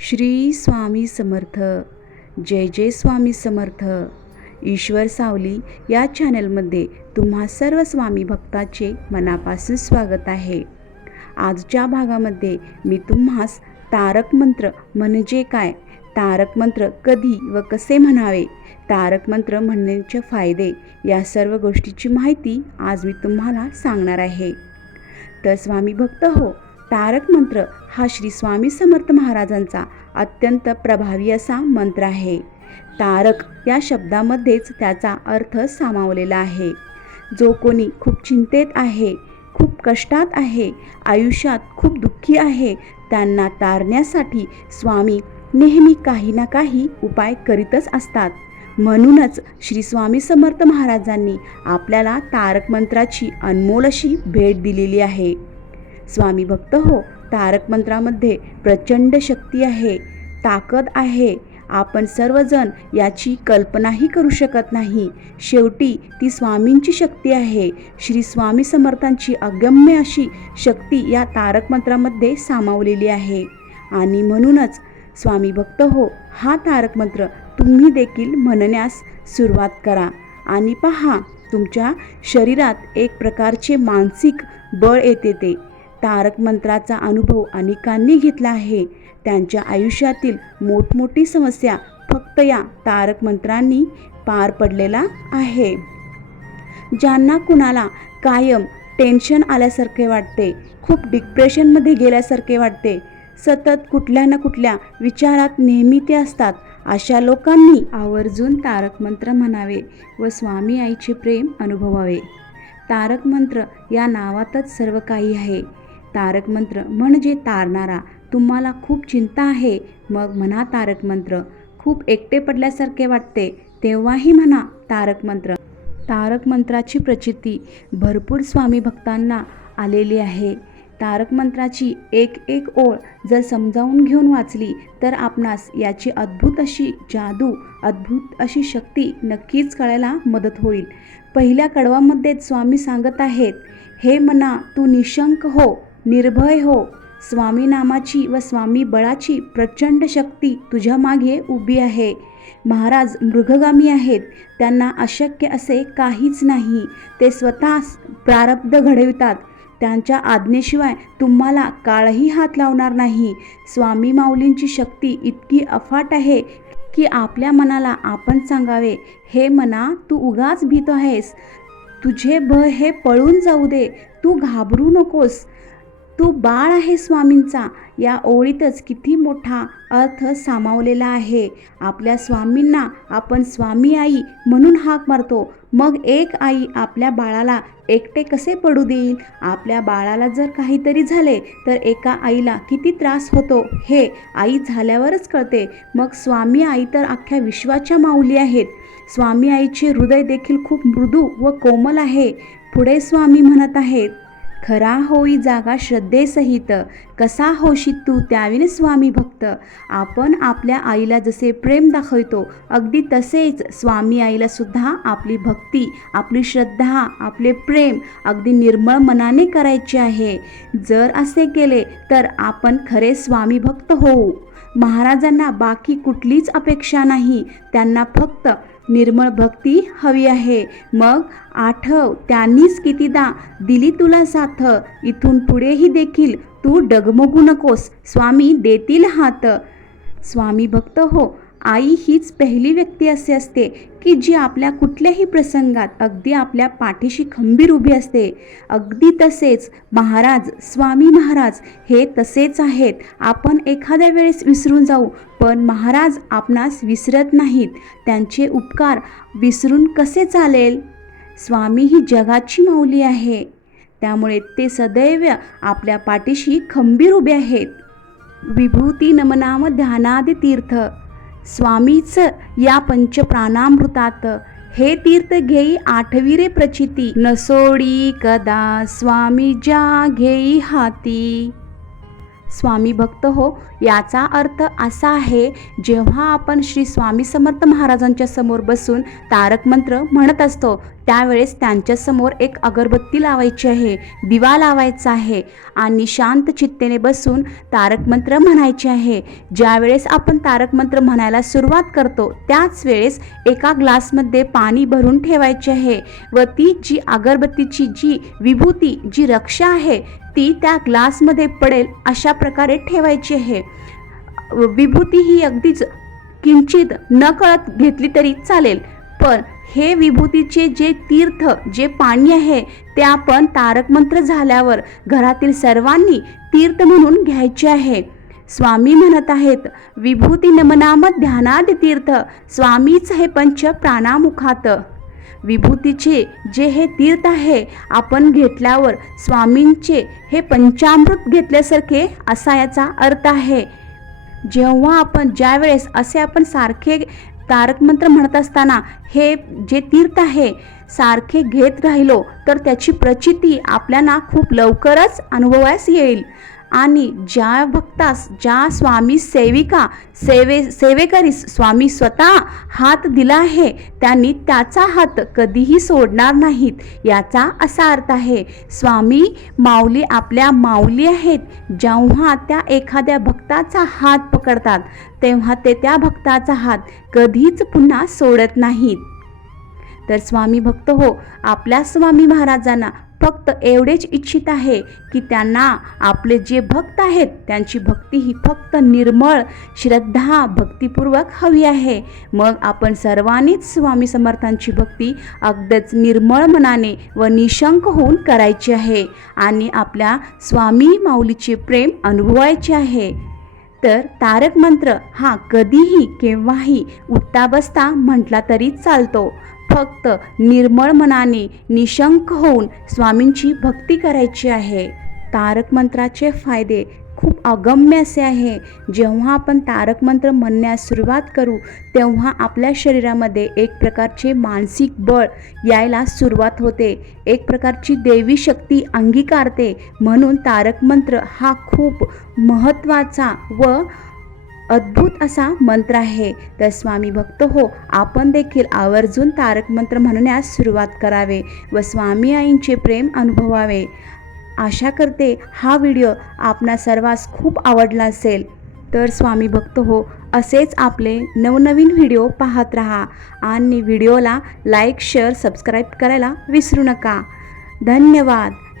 श्री स्वामी समर्थ. जय जय स्वामी समर्थ. ईश्वर सावली या चॅनलमध्ये तुम्हा सर्व स्वामी भक्ताचे मनापासून स्वागत आहे. आजच्या भागामध्ये मी तुम्हास तारक मंत्र म्हणजे काय तारक मंत्र कधी व कसे म्हणावे तारक मंत्र म्हणण्याचे फायदे या सर्व गोष्टीची माहिती आज मी तुम्हाला सांगणार आहे. तर स्वामी भक्त हो तारक मंत्र हा श्री स्वामी समर्थ महाराजांचा अत्यंत प्रभावी असा मंत्र आहे. तारक या शब्दामध्येच त्याचा अर्थ सामावलेला आहे. जो कोणी खूप चिंतेत आहे खूप कष्टात आहे आयुष्यात खूप दुःखी आहे त्यांना तारण्यासाठी स्वामी नेहमी काही ना काही उपाय करीतच असतात. म्हणूनच श्री स्वामी समर्थ महाराजांनी आपल्याला तारक मंत्राची अनमोल अशी भेट दिलेली आहे. स्वामी भक्त हो तारक मंत्रामध्ये प्रचंड शक्ती आहे ताकद आहे. आपण सर्वजण याची कल्पनाही करू शकत नाही. शेवटी ती स्वामींची शक्ती आहे. श्री स्वामी समर्थांची अगम्य अशी शक्ती या तारक मंत्रामध्ये सामावलेली आहे. आणि म्हणूनच स्वामी भक्त हो हा तारक मंत्र तुम्ही देखील म्हणण्यास सुरुवात करा. आणि पहा तुमच्या शरीरात एक प्रकारचे मानसिक बळ येते ते. तारक मंत्राचा अनुभव अनेकांनी घेतला आहे. त्यांच्या आयुष्यातील मोठमोठी समस्या फक्त या तारक मंत्रांनी पार पडलेला आहे. ज्यांना कुणाला कायम टेन्शन आल्यासारखे वाटते खूप डिप्रेशनमध्ये गेल्यासारखे वाटते सतत कुठल्या ना कुठल्या विचारात नेहमी ते असतात अशा लोकांनी आवर्जून तारक मंत्र म्हणावे व स्वामी आईचे प्रेम अनुभवावे. तारक मंत्र या नावातच सर्व काही आहे. तारक मंत्र. म्हणजे तारणारा. तुम्हाला खूप चिंता आहे. मग म्हणा तारक मंत्र. खूप एकटे पडल्यासारखे वाटते. तेव्हाही म्हणा तारक मंत्र. तारक मंत्राची प्रचिती भरपूर स्वामी भक्तांना आलेली आहे. तारक मंत्राची एक एक ओळ जर समजावून घेऊन वाचली तर आपणास याची अद्भुत अशी जादू अद्भुत अशी शक्ती नक्कीच कळायला मदत होईल. पहिल्या कडवामध्ये स्वामी सांगत आहेत हे मना तू निशंक हो. निर्भय हो. स्वामी नामाची व स्वामी बळाची प्रचंड शक्ती तुझ्या मागे उभी आहे. महाराज मृगगामी आहेत. त्यांना अशक्य असे काहीच नाही. ते स्वतः प्रारब्ध घडवितात. त्यांच्या आज्ञेशिवाय तुम्हाला काळही हात लावणार नाही. स्वामी माऊलींची शक्ती इतकी अफाट आहे की आपल्या मनाला आपण सांगावे हे मना तू उगाच भीत आहेस. तुझे भय हे पळून जाऊ दे. तू घाबरू नकोस. तू बाळ आहे स्वामींचा. या ओळीतच किती मोठा अर्थ सामावलेला आहे. आपल्या स्वामींना आपण स्वामी आई म्हणून हाक मारतो. मग एक आई आपल्या बाळाला एकटे कसे पडू देईल? आपल्या बाळाला जर काहीतरी झाले तर एका आईला किती त्रास होतो? हे आई झाल्यावरच कळते. मग स्वामी आई तर अख्ख्या विश्वाच्या माऊली आहेत. स्वामी आईचे हृदय देखील खूप मृदू व कोमल आहे. पुढे स्वामी म्हणत आहेत खरा होई जागा श्रद्धेसहित. कसा होशी तू त्याविने स्वामी भक्त? आपण आपल्या आईला जसे प्रेम दाखवतो अगदी तसेच स्वामी आईला सुद्धा आपली भक्ती आपली श्रद्धा आपले प्रेम अगदी निर्मळ मनाने करायचे आहे. जर असे केले तर आपण खरे स्वामी भक्त होऊ. महाराजांना बाकी कुठलीच अपेक्षा नाही. त्यांना फक्त निर्मळ भक्ती हवी आहे. मग आठव त्यांनीच कितीदा दिली तुला साथ? इथून पुढेही देखील तू डगमगू नकोस. स्वामी देतील हात. स्वामी भक्त हो आई हीच पहिली व्यक्ती असे असते की जी आपल्या कुठल्याही प्रसंगात अगदी आपल्या पाठीशी खंबीर उभी असते. अगदी तसेच महाराज स्वामी महाराज हे तसेच आहेत. आपण एखाद्या वेळेस विसरून जाऊ पण महाराज आपणास विसरत नाहीत. त्यांचे उपकार विसरून कसे चालेल? स्वामी ही जगाची माऊली आहे. त्यामुळे ते सदैव आपल्या पाठीशी खंबीर उभे आहेत. विभूती नमनाम ध्यानादि तीर्थ स्वामीच या पंचप्राणामृतात हे तीर्थ घेई आठविरे प्रचिती. नसोडी कदा स्वामी ज्या घेई हाती. स्वामी भक्त हो याचा अर्थ असा आहे जेव्हा आपण श्री स्वामी समर्थ महाराजांच्या समोर बसून तारक मंत्र म्हणत असतो त्यावेळेस त्यांच्यासमोर एक अगरबत्ती लावायची आहे दिवा लावायचा आहे आणि शांत चित्तेने बसून तारक मंत्र म्हणायचे आहे. ज्यावेळेस आपण तारक मंत्र म्हणायला सुरुवात करतो त्याच वेळेस एका ग्लासमध्ये पाणी भरून ठेवायचे आहे व ती जी अगरबत्तीची जी विभूती जी रक्षा आहे ती त्या ग्लासमध्ये पडेल अशा प्रकारे ठेवायची आहे. विभूती ही अगदीच किंचित न कळत घेतली तरी चालेल पण हे विभूतीचे जे तीर्थ जे पाणी आहे ते आपण तारकमंत्र झाल्यावर घरातील सर्वांनी तीर्थ म्हणून घ्यायचे आहे. स्वामी म्हणत आहेत विभूती नमनामत ध्यानाद तीर्थ स्वामीच हे पंच प्राणामुखात. विभूतीचे जे हे तीर्थ आहे आपण घेतल्यावर स्वामींचे हे पंचामृत घेतल्यासारखे असा याचा अर्थ आहे. जेव्हा आपण ज्यावेळेस असे आपण सारखे तारक मंत्र म्हणत असताना हे जे तीर्थ आहे सारखे घेत राहिलो तर त्याची प्रचिती आपल्याला खूप लवकरच अनुभवास येईल. आणि ज्या भक्तास ज्या स्वामी सेविका सेवे सेवेकरीस स्वामी स्वतः हात दिला आहे त्यांनी त्याचा हात कधीही सोडणार नाहीत याचा असा अर्थ आहे स्वामी माऊली आपल्या माऊली आहेत जेव्हा त्या एखाद्या भक्ताचा हात पकडतात तेव्हा ते त्या भक्ताचा हात कधीच पुन्हा सोडत नाहीत. तर स्वामी भक्त हो आपल्या स्वामी महाराजांना फक्त एवढेच इच्छित आहे की त्यांना आपले जे भक्त आहेत त्यांची भक्ती ही फक्त निर्मळ श्रद्धा भक्तिपूर्वक हवी आहे. मग आपण सर्वांनीच स्वामी समर्थांची भक्ती अगदीच निर्मळ मनाने व निशंक होऊन करायची आहे आणि आपल्या स्वामी माऊलीचे प्रेम अनुभवायचे आहे. तर तारक मंत्र हा कधीही केव्हाही उठता बसता म्हटला तरी चालतो. फक्त निर्मळ मनाने निशंक होऊन स्वामींची भक्ती करायची आहे. तारक मंत्राचे फायदे खूप अगम्य असे आहे. जेव्हा आपण तारक मंत्र म्हणण्यास सुरुवात करू तेव्हा आपल्या शरीरामध्ये एक प्रकारचे मानसिक बळ यायला सुरुवात होते. एक प्रकारची देवी शक्ती अंगीकारते. म्हणून तारक मंत्र हा खूप महत्त्वाचा व अद्भुत असा मंत्र आहे. तर स्वामी भक्त हो आपण देखील आवर्जून तारक मंत्र म्हणण्यास सुरुवात करावे व स्वामी आईंचे प्रेम अनुभवावे. आशा करते हा व्हिडिओ आपणा सर्वांस खूप आवडला असेल. तर स्वामी भक्त हो असेच आपले नवनवीन व्हिडिओ पाहत राहा आणि व्हिडिओला लाईक शेअर सबस्क्राईब करायला विसरू नका. धन्यवाद.